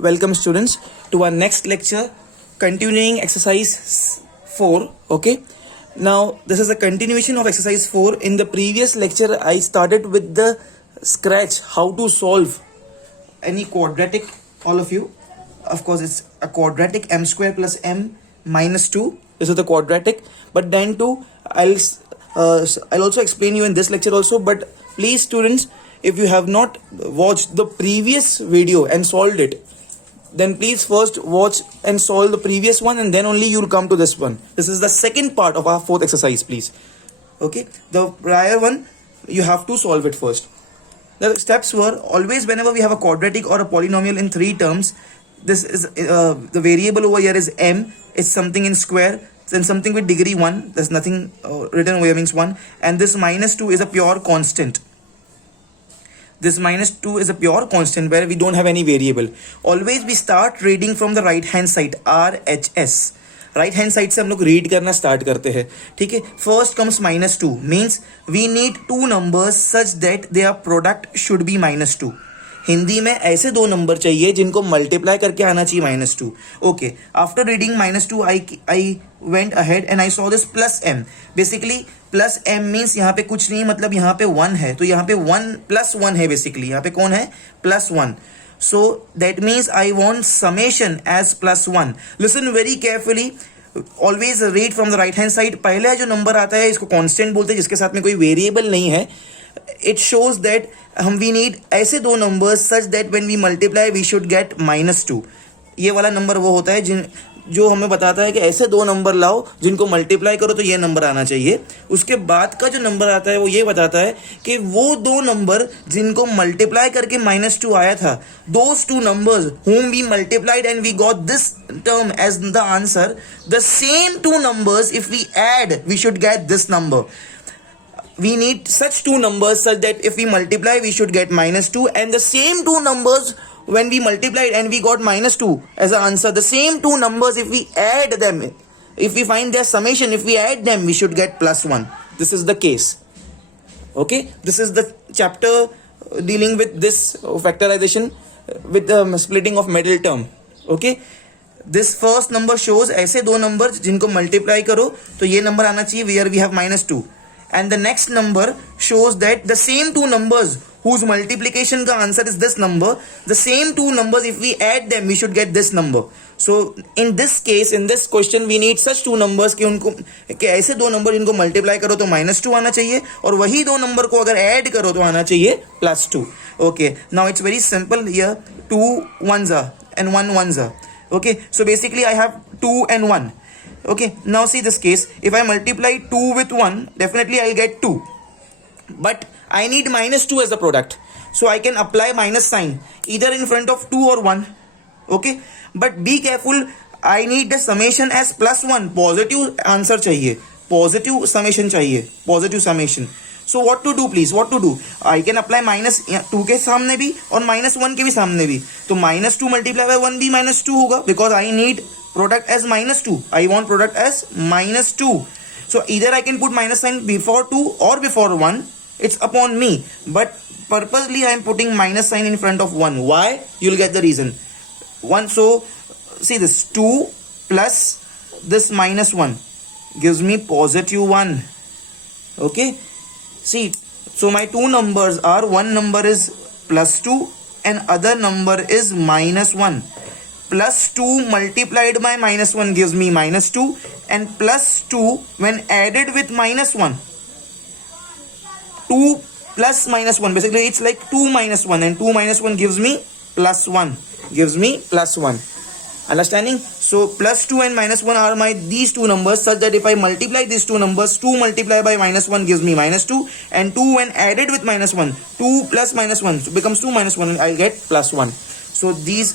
welcome students to our next lecture, continuing exercise 4. Okay, now this is a continuation of exercise 4. In the previous lecture, I started with the scratch, how to solve any quadratic. All of you, of course, it's a quadratic m square plus m minus 2. This is the quadratic, but then too, I'll also explain you in this lecture also. But please, students, if you have not watched the previous video and solved it, then please first watch and solve the previous one, and then only you'll come to this one. This is the second part of our fourth exercise, please. Okay, the prior one you have to solve it first. The steps were always whenever we have a quadratic or a polynomial in three terms, this is the variable over here is m. It's something in square, then something with degree 1. There's nothing written over here, means 1, and this minus 2 is a pure constant. This minus 2 is a pure constant where we don't have any variable. Always we start reading from the right hand side, RHS. Right hand side से हम लोग read करना start करते हैं. ठीक है, first comes -2 means we need two numbers such that their product should be -2. Hindi में ऐसे दो नंबर चाहिए जिनको मल्टीप्लाई करके आना चाहिए -2. Okay, after reading -2 I went ahead and I saw this plus m. Basically plus m means यहाँ पे कुछ नहीं, मतलब यहाँ पे 1 है, तो यहाँ पे 1 + 1 है. बेसिकली यहाँ पे कौन है? +1. So that means I want summation as +1. Listen very carefully. Always read from the right hand side. पहले जो नंबर आता है इसको कांस्टेंट बोलते हैं, जिसके साथ में कोई वेरिएबल नहीं है. It shows that we need ऐसे दो numbers such that when we multiply we should get -2. ये वाला नंबर वो होता है जो हमें बताता है कि ऐसे दो नंबर लाओ जिनको मल्टीप्लाई करो तो ये नंबर आना चाहिए. उसके बाद का जो नंबर आता है वो ये बताता है कि वो दो नंबर जिनको मल्टीप्लाई करके -2 आया था, those two numbers whom we multiplied and we got this term as the answer, the same two numbers if we add we should get this number. We need such two numbers such that if we multiply we should get -2, and the same two numbers when we multiplied and we got -2 as an answer, the same two numbers if we add them, if we find their summation, if we add them we should get +1. This is the case. Okay, this is the chapter dealing with this factorization with the splitting of middle term. Okay, this first number shows ऐसे दो numbers जिनको multiply करो तो ये number आना चाहिए where we have -2, and the next number shows that the same two numbers whose multiplication का answer is this number, the same two numbers if we add them we should get this number. So in this case, in this question we need such two numbers कि ऐसे दो number जिनको multiply करो तो -2 आना चाहिए, और वही दो नंबर को अगर ऐड करो तो आना चाहिए +2. Okay, now it's very simple here. 2 ones are and 1 ones are. Okay, so basically I have 2 and 1. Okay, now see this case. If I multiply 2 with 1, definitely I'll get 2. But I need -2 as a product, so I can apply minus sign either in front of 2 or 1. Okay, but be careful. I need the summation as +1. Positive answer चाहिए, positive summation चाहिए, positive summation. So what to do, please? What to do? I can apply -2 के सामने भी और -1 के भी सामने भी. तो -2 multiply by 1 भी -2 होगा, because I need product as -2. I want product as -2. So either I can put minus sign before 2 or before 1. It's upon me, but purposely I am putting minus sign in front of 1. Why? You'll get the reason. 1. So see this 2 plus this -1 gives me +1. Okay, see, so my two numbers are, one number is +2 and other number is -1. +2 multiplied by -1 gives me -2, and +2 when added with -1, 2 plus -1, basically it's like 2 minus 1, and 2 minus 1 gives me +1, gives me +1. Understanding? So +2 and -1 are these two numbers such that if I multiply these two numbers, 2 multiplied by -1 gives me -2, and 2 when added with -1, 2 plus -1 so becomes 2 minus 1, I'll get +1. So these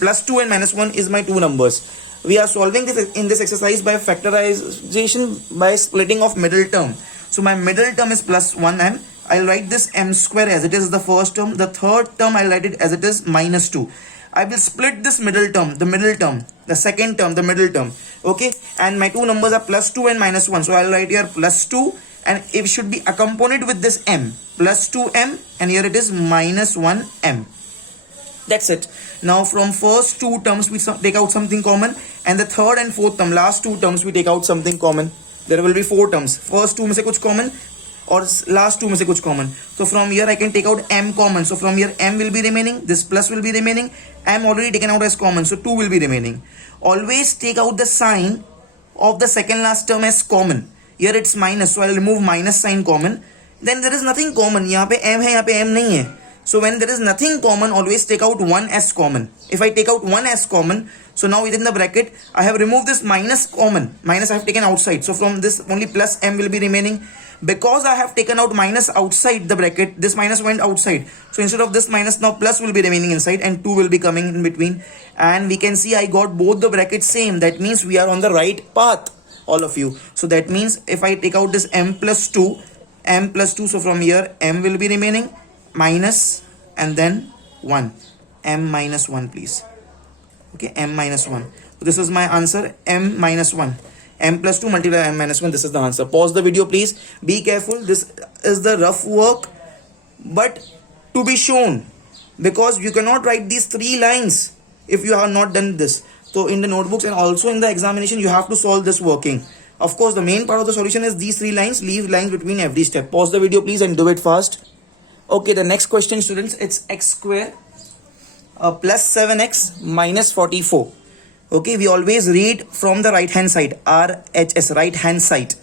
+2 and -1 is my two numbers. We are solving this in this exercise by factorization by splitting of middle term. So my middle term is +1m. I'll write this m square as it is the first term. The third term I'll write it as it is -2. I will split this middle term, the second term, the middle term. Okay, and my two numbers are +2 and -1. So I'll write here +2, and it should be accompanied with this m, +2m, and here it is -1m. That's it. Now from first two terms we take out something common, and the third and fourth term, last two terms we take out something common. There will be four terms. First two में से कुछ common और last two में से कुछ common. So from here I can take out m common. So from here m will be remaining. This plus will be remaining. M already taken out as common. So 2 will be remaining. Always take out the sign of the second last term as common. Here it's minus. So I'll remove minus sign common. Then there is nothing common. यहाँ पे m है, यहाँ पे m नहीं है. So when there is nothing common, always take out 1 as common. If I take out 1 as common, so now within the bracket, I have removed this minus common. Minus I have taken outside. So from this only plus m will be remaining. Because I have taken out minus outside the bracket, this minus went outside. So instead of this minus, now plus will be remaining inside and 2 will be coming in between. And we can see I got both the brackets same. That means we are on the right path, all of you. So that means if I take out this m plus 2, so from here m will be remaining. Minus and then 1, m minus 1 please. Okay, m minus 1. So this is my answer, m minus 1. M plus 2 multiplied by m minus 1. This is the answer. Pause the video please. Be careful. This is the rough work, but to be shown, because you cannot write these 3 lines if you have not done this. So in the notebooks and also in the examination you have to solve this working. Of course the main part of the solution is these 3 lines. Leave lines between every step. Pause the video please and do it fast. Okay, the next question students, it's x square plus 7x minus 44. Okay, we always read from the right hand side, RHS, right hand side.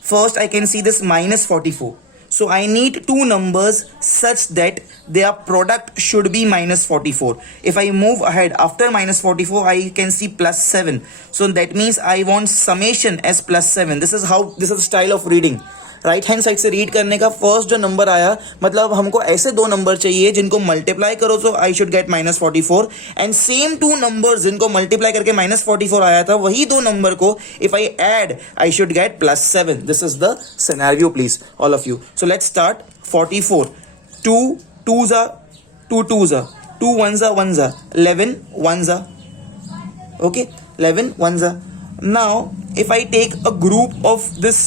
First I can see this minus 44. So I need two numbers such that their product should be minus 44. If I move ahead after minus 44, I can see plus 7. So that means I want summation as plus 7. This is the style of reading. Right hand side से read करने का first जो number आया, मतलब हमको ऐसे दो number चाहिए जिनको मल्टीप्लाई करो तो I should get minus 44, and same two numbers जिनको मल्टीप्लाई करके माइनस 44 आया था, वही दो नंबर को if I add I should get plus 7. This is the scenario please all of you. So let's start. 44, 2 2s are 2 2s are 2 1s are 1s are 11 1s are. Okay, 11 1s are. Now if I take a group of this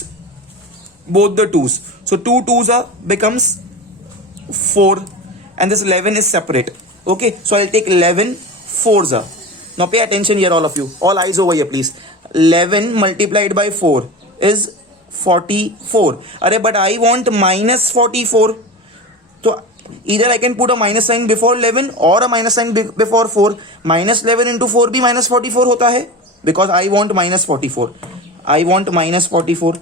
both the 2s, so 2 2s are becomes 4 and this 11 is separate. Okay, so I'll take 11 4s are. Now pay attention here all of you, all eyes over here please. 11 multiplied by 4 is 44. Arey, but I want minus 44. So either I can put a minus sign before 11 or a minus sign before 4. Minus 11 into 4 भी minus 44 होता है, because I want minus 44. I want minus 44.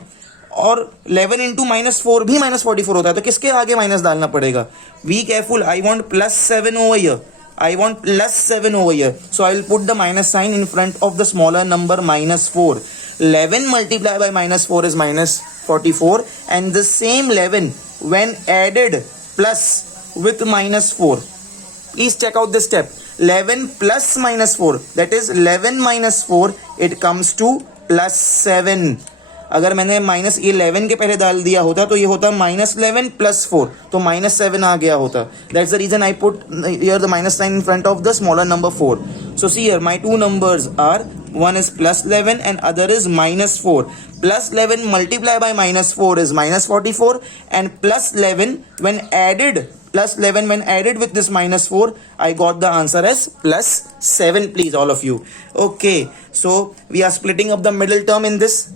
और 11 into minus 4 भी minus 44 होता है, तो किसके आगे माइनस डालना पड़ेगा? Be careful. I want plus 7 over here. I want plus 7 over here. So I will put the minus sign in front of the smaller number minus 4. 11 multiplied by minus 4 is minus 44. And the same 11 when added plus with minus 4. Please check out this step. 11 plus minus 4. That is 11 minus 4. It comes to plus 7. अगर मैंने minus 11 के पहले डाल दिया होता तो ये होता माइनस 11 प्लस 4, तो माइनस 7 आ गया होता. That's the reason I put here the minus sign in front of the smaller number 4. So see here my two numbers are, one is plus 11 and other is minus 4. Plus 11 multiplied by minus 4 is minus 44, and plus 11 when added with this minus 4, I got the answer as plus 7, please all of you. Okay, so we are splitting up the middle term in this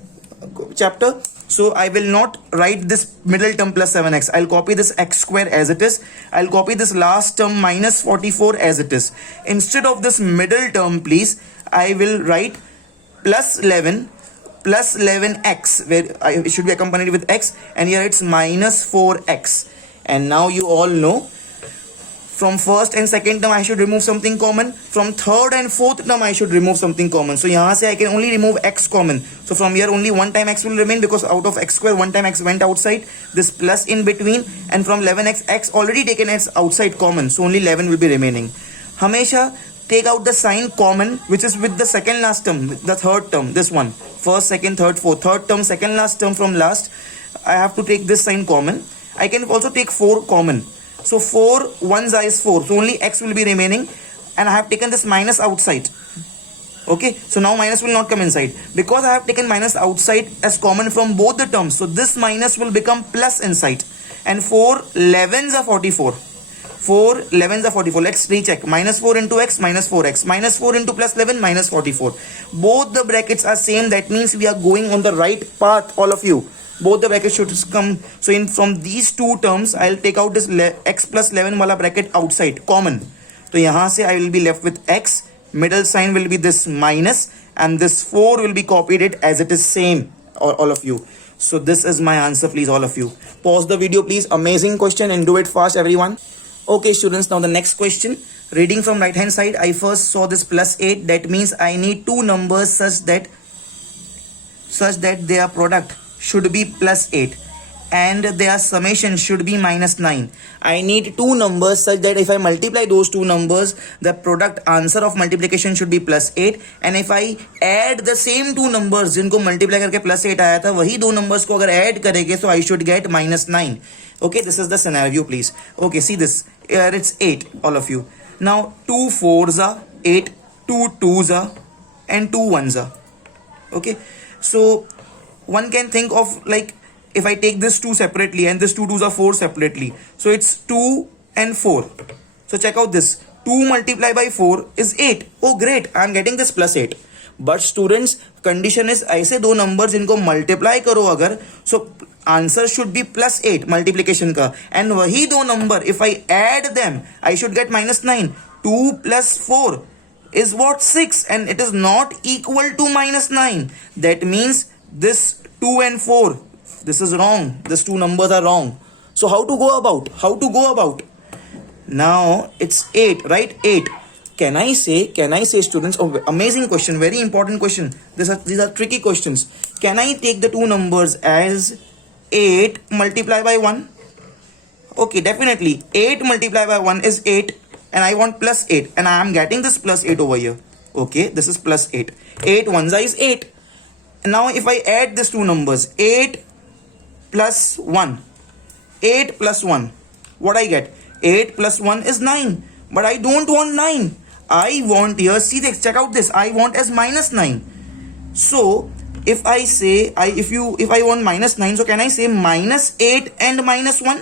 chapter. So I will not write this middle term plus 7x. I'll copy this x square as it is. I'll copy this last term minus 44 as it is. Instead of this middle term, please, I will write plus 11x, where it should be accompanied with x, and here it's minus 4x. And now you all know, from first and second term I should remove something common. From third and fourth term I should remove something common. So यहाँ से I can only remove x common. So from here only one time x will remain, because out of x square one time x went outside. This plus in between, and from 11x x already taken as outside common. So only 11 will be remaining. हमेशा take out the sign common which is with the second last term, the third term, this one. First, second, third, fourth. Third term, second last term from last. I have to take this sign common. I can also take 4 common. So 4 1s is 4. So only x will be remaining, and I have taken this minus outside. Okay, so now minus will not come inside, because I have taken minus outside as common from both the terms. So this minus will become plus inside, and 4 11s are 44. 4 11s are 44. Let's recheck. Minus 4 into x minus 4x. Minus 4 into plus 11 minus 44. Both the brackets are same. That means we are going on the right path, all of you. Both the brackets should come. So in from these two terms, I'll take out this x plus 11 wala bracket outside, common. So यहाँ से I will be left with x. Middle sign will be this minus, and this 4 will be copied it as it is same, all of you. So this is my answer, please, all of you. Pause the video, please. Amazing question, and do it fast, everyone. Okay, students, now the next question. Reading from right hand side, I first saw this plus 8. That means I need two numbers such that their product should be plus 8 and their summation should be minus 9. I need two numbers such that if I multiply those two numbers, the product answer of multiplication should be plus 8. And if I add the same two numbers जिनको multiply करके plus 8 आया था, वही दो numbers को अगर add करेंगे, so I should get minus 9. Okay, this is the scenario, please. Okay, see this. Here it's 8, all of you. Now 2 4s are 8, 2 2s are, and 2 1s are. Okay, so one can think of like, if I take this 2 separately and this 2 2s are 4 separately, so it's 2 and 4. So check out this. 2 multiplied by 4 is 8. Oh great, I am getting this plus 8. But students, condition is ऐसे दो numbers जिनको multiply करो अगर, so answer should be plus 8 multiplication का, and वही दो number if I add them I should get minus 9. 2 plus 4 is what? 6, and it is not equal to minus 9. That means this 2 and 4, this is wrong. These two numbers are wrong. So how to go about? Now it's 8, right? 8. Can I say students, oh, amazing question, very important question. These are tricky questions. Can I take the two numbers as 8 multiplied by 1? Okay, definitely. 8 multiplied by 1 is 8, and I want plus 8, and I am getting this plus 8 over here. Okay, this is plus 8. 8 1s is 8. And now if I add these two numbers, 8 plus 1, 8 plus 1, what I get? 8 plus 1 is 9. But I don't want 9. I want here, see this, check out this. I want as minus 9. So if I say, if I want minus 9, so can I say minus 8 and minus 1?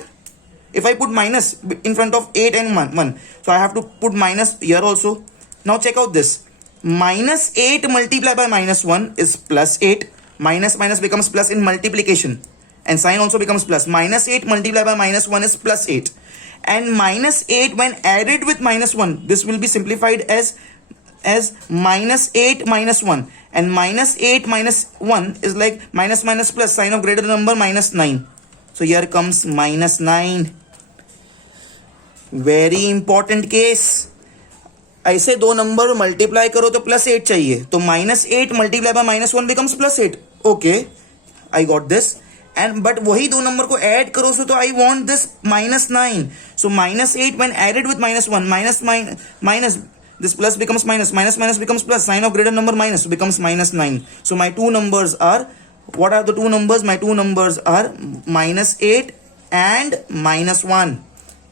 If I put minus in front of 8 and 1, so I have to put minus here also. Now check out this. Minus 8 multiplied by minus 1 is plus 8. Minus minus becomes plus in multiplication, and sign also becomes plus. Minus 8 multiplied by minus 1 is plus 8. And minus 8 when added with minus 1, this will be simplified as minus 8 minus 1. And minus 8 minus 1 is like minus minus plus, sign of greater number, minus 9. So here comes minus 9. Very important case. ऐसे दो number multiply करो तो plus 8 चाहिए, तो minus 8 multiplied by minus 1 becomes plus 8. Okay, I got this. And but वही दो number को add करो, so तो I want this minus 9. So minus 8 when added with minus 1, minus this plus becomes minus becomes plus, sign of greater number minus becomes minus 9. So my two numbers are, what are the two numbers? My two numbers are minus 8 and minus 1.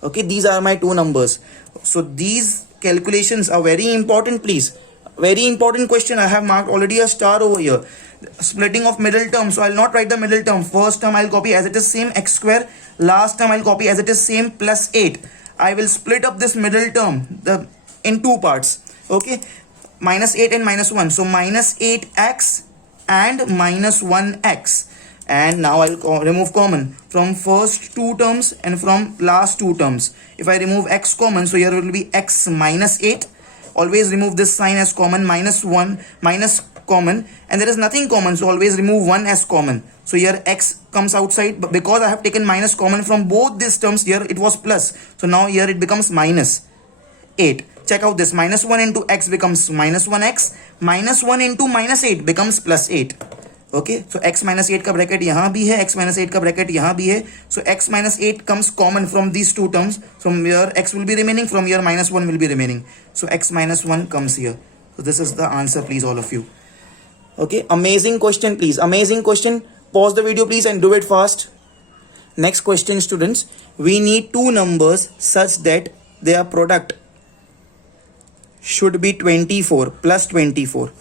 Okay, these are my two numbers. So these calculations are very important, please. Very important question. I have marked already a star over here. Splitting of middle term, so I'll not write the middle term. First term I'll copy as it is same, x square. Last term I'll copy as it is same, plus 8. I will split up this middle term in two parts. Okay, minus 8 and minus 1. So minus 8x and minus 1x. And now I'll remove common from first two terms and from last two terms. If I remove x common, so here will be x minus 8. Always remove this sign as common, minus 1 minus common, and there is nothing common, so always remove 1 as common. So here x comes outside, but because I have taken minus common from both these terms, here it was plus, so now here it becomes minus 8. Check out this. Minus 1 into x becomes minus 1x. Minus 1 into minus 8 becomes plus 8. Okay, so x minus 8 का bracket यहाँ भी है, x minus 8 का bracket यहाँ भी है. So x minus 8 comes common from these two terms. From here x will be remaining, from here minus 1 will be remaining. So x minus 1 comes here. So this is the answer, please, all of you. Okay, amazing question, please. Amazing question. Pause the video, please, and do it fast. Next question, students. We need two numbers such that their product should be 24 plus 24,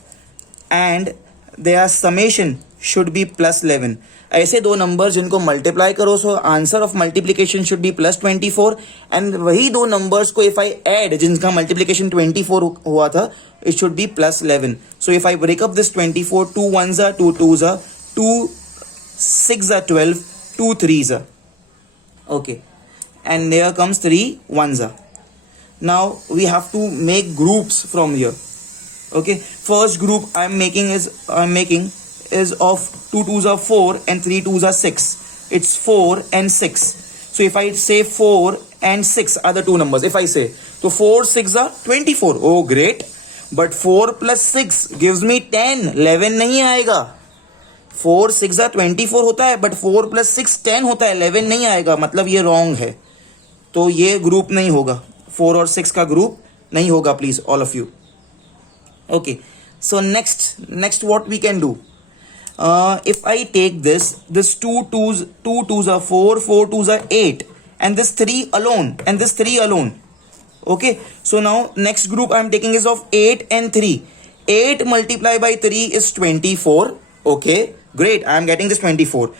and their summation should be plus 11. ऐसे दो number जिनको multiply करो so answer of multiplication should be plus 24. And वही दो numbers को if I add जिनका multiplication 24 हुआ था, it should be plus 11. So if I break up this 24, 2 1s are 2 2s are 2 6 are 12, 2 3s are. Okay, and there comes 3 1s are. Now we have to make groups from here. Okay, first group I'm making is of 2 2s are 4 and 3 2s are 6. It's 4 and 6. So if I say 4 and 6 are the two numbers, if I say, so 4 6 are 24. Oh great, but 4 plus 6 gives me 10. 11 नहीं आएगा. 4 6 are 24 होता है, but 4 plus 6 10 होता है. 11 नहीं आएगा, मतलब ये रॉन्ग है. तो ये ग्रुप नहीं होगा. 4 और 6 का ग्रुप नहीं होगा, please all of you. Okay, so next what we can do, if I take this 2 2s are 4, 4 2s are 8, and this 3 alone. Okay, so now next group I'm taking is of 8 and 3. 8 multiplied by 3 is 24. Okay, great, I'm getting this 24.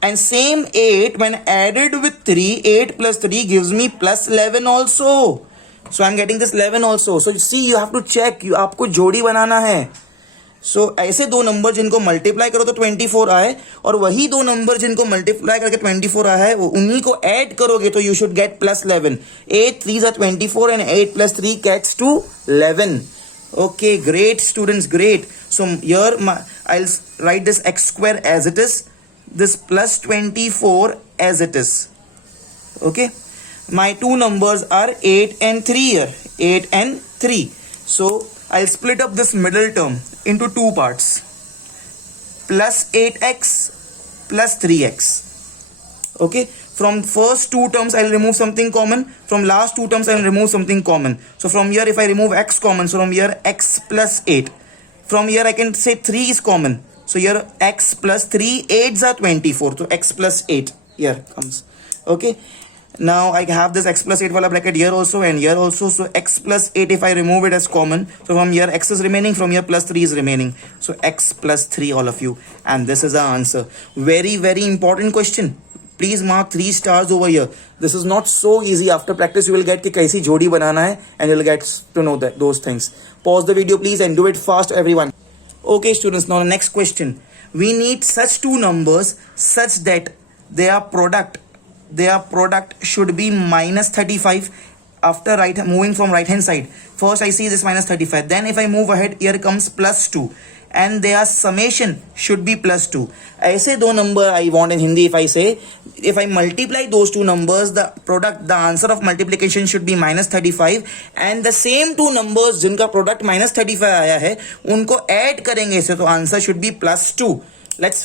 And same 8 when added with 3, 8 plus 3 gives me plus 11 also. So I'm getting this 11 also. So you see, you have to check, आपको जोड़ी बनाना है. So ऐसे दो number जिनको multiply करो तो 24 आए, और वही दो नंबर जिनको मल्टीप्लाई करके 24 आया है उन्हीं को ऐड करोगे तो you should get plus 11. 8 3s are 24 and 8 plus 3 gets to 11. Okay, great students, great. So here I'll write this x square as it is, this plus 24 as it is. Okay, my two numbers are 8 and 3 here, 8 and 3. So I'll split up this middle term into two parts, plus 8x plus 3x. Okay, from first two terms I'll remove something common, from last two terms I'll remove something common. So from here if I remove x common, so from here x plus 8. From here I can say 3 is common, so here x plus 3, 8s are 24, so x plus 8 here comes. Okay, now I have this x plus 8 wala bracket here also and here also. So x plus 8, if I remove it as common, so from here x is remaining, from here plus 3 is remaining, so x plus 3 all of you, and this is the answer. Very very important question. Please mark 3 stars over here. This is not so easy. After practice you will get कि कैसी जोड़ी बनाना है, and you'll get to know that those things. Pause the video please and do it fast everyone. Okay students, now the next question. We need such two numbers such that their product should be minus 35 after moving from right hand side. First I see this minus 35, then if I move ahead here comes plus 2, and their summation should be plus 2. ऐसे दो number I want in Hindi. If I multiply those two numbers, the answer of multiplication should be minus 35, and the same two numbers जिनका product minus 35 आया है उनको add करेंगे से तो answer should be plus 2. Let's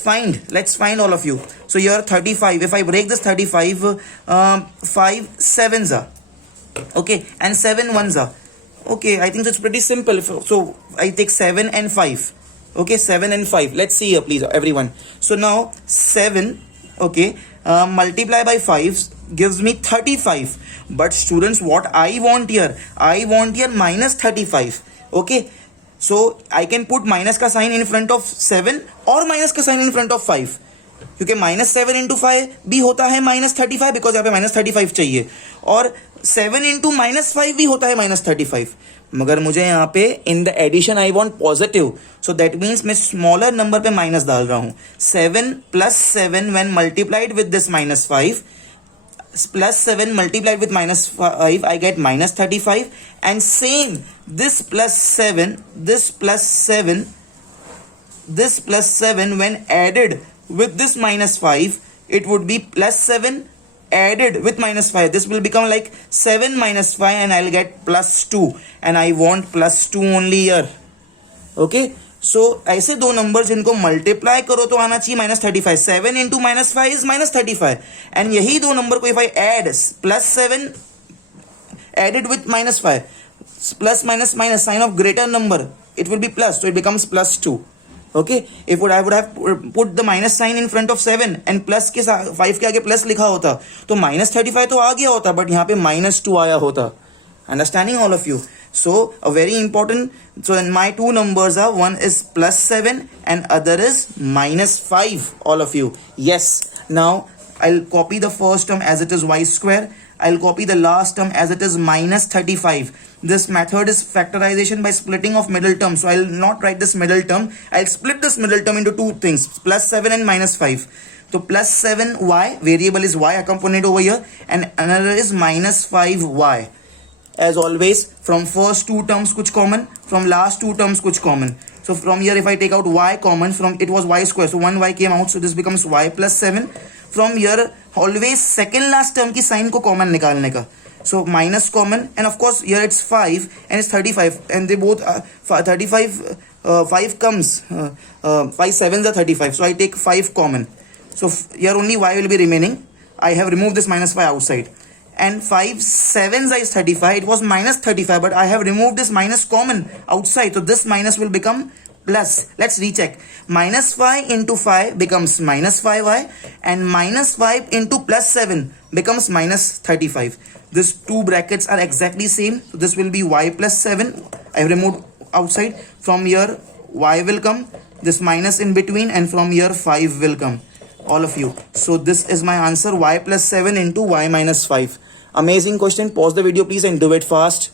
find all of you. So here 35, if I break this 35, 5 7s are, okay, and 7 1s are. Okay, I think it's pretty simple. So I take 7 and 5. Okay, 7 and 5. Let's see here please everyone. So now 7, okay, multiply by 5 gives me 35. But students, what I want here minus 35. Okay, so I can put minus का sign in front of 7 और minus का sign in front of 5, क्योंकि minus 7 into 5 भी होता है minus 35, because यहाँ पे minus 35 चाहिए, और 7 into minus 5 भी होता है minus 35, मगर मुझे यहाँ पे in the addition I want positive, so that means मैं smaller number पे minus डाल रहा हूँ. 7 plus 7 when multiplied with this minus 5, plus 7 multiplied with minus 5, I get minus 35, and same this plus 7 when added with this minus 5, it would be plus 7 added with minus 5. This will become like 7 minus 5 and I'll get plus 2, and I want plus 2 only here. Okay, so ऐसे दो number जिनको multiply करो तो आना चाहिए minus 35. 7 into minus 5 is minus 35, and यही दो number को if I add plus 7 added with minus 5, plus minus sign of greater number, it will be plus, so it becomes plus 2. Okay, if I would have put the minus sign in front of 7 and plus के 5 के आगे plus लिखा होता तो minus 35 तो आ गया होता, but यहाँ पे minus 2 आया होता. Understanding all of you? So a very important, so then my two numbers are, one is plus 7 and other is minus 5, all of you. Yes. Now I'll copy the first term as it is y square. I'll copy the last term as it is minus 35. This method is factorization by splitting of middle term. So I'll not write this middle term. I'll split this middle term into two things, plus 7 and minus 5. So plus 7y, variable is y accompanied over here, and another is minus 5y. As always, from first two terms kuch common, from last two terms kuch common. So from here, if I take out y common, from it was y square, so 1y came out, so this becomes y plus 7. From here, always second last term ki sign ko common nikalne ka. So minus common, and of course here it's 5 and it's 35, and they both 35, 5 comes, 5 sevens are 35, so I take 5 common. So here only y will be remaining. I have removed this minus 5 outside. And 5 sevens is 35. It was minus 35, but I have removed this minus common outside. So this minus will become plus. Let's recheck. Minus 5 into 5 becomes minus 5y, and minus 5 into plus 7 becomes minus 35. These two brackets are exactly same. So this will be y plus 7. I have removed outside. From here y will come. This minus in between, and from here 5 will come. All of you. So this is my answer, y plus 7 into y minus 5. Amazing question. Pause the video please and do it fast.